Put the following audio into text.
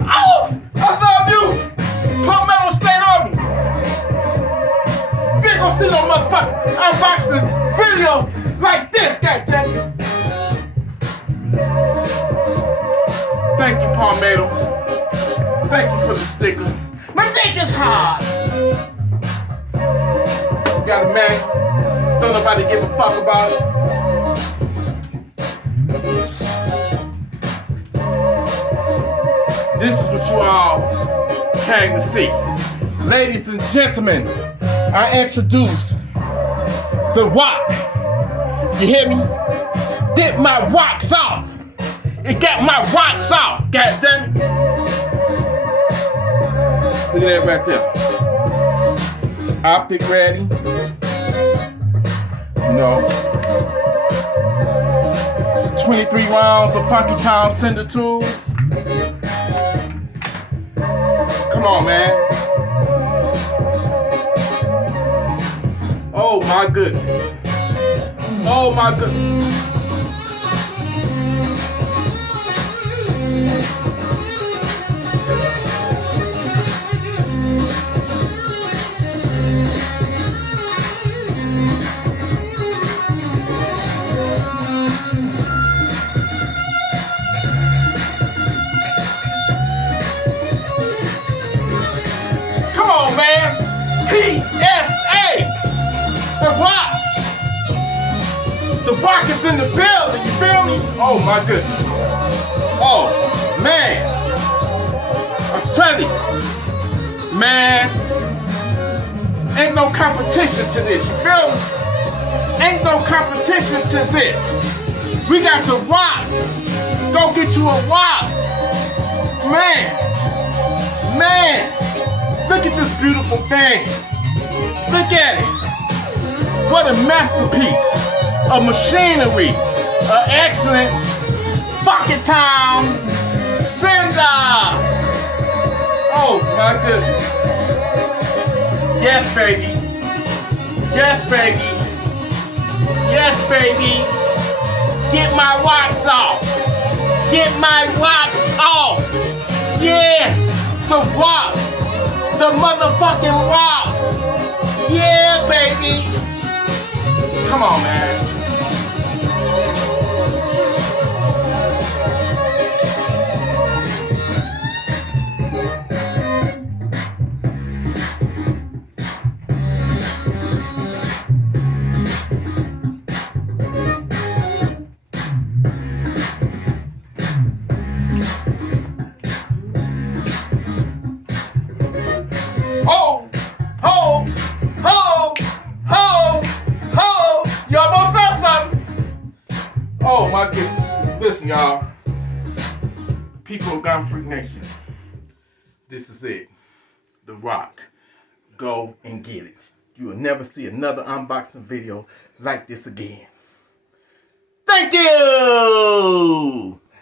Oh, I love you. Palmetto stayed on me. We ain't gonna see no motherfucking unboxing video like this, goddammit. Thank you, Palmetto. Thank you for the sticker. My dick is hard. Got a man. Don't nobody give a fuck about it. This is what you all came to see. Ladies and gentlemen, I introduce the wok. You hear me? Get my woks off. It got my woks off, goddammit. Look at that right there. Optic ready. You know, 23 rounds of Funky Town Cinder tools. Come on, man. Oh my goodness. Oh my goodness. Come on, man. PSA. The rock. The rock is in the building. You feel me? Oh my goodness. Oh man. I'm telling you, man. Ain't no competition to this. You feel me? Ain't no competition to this. We got the rock. Go get you a rock. Man. Man. Look at this beautiful thing. Look at it. What a masterpiece of machinery. An excellent Funky Town Cinder. Oh my goodness. Yes, baby. Yes, baby. Yes, baby. Get my woks off. Get my woks off. Yeah, the rock. The motherfucking rock. Yeah, baby. Come on, man. Ho, ho, ho, ho, ho. You almost said something. Oh my goodness. Listen, y'all. People of Gunfreak Nation. This is it. The rock. Go and get it. You will never see another unboxing video like this again. Thank you.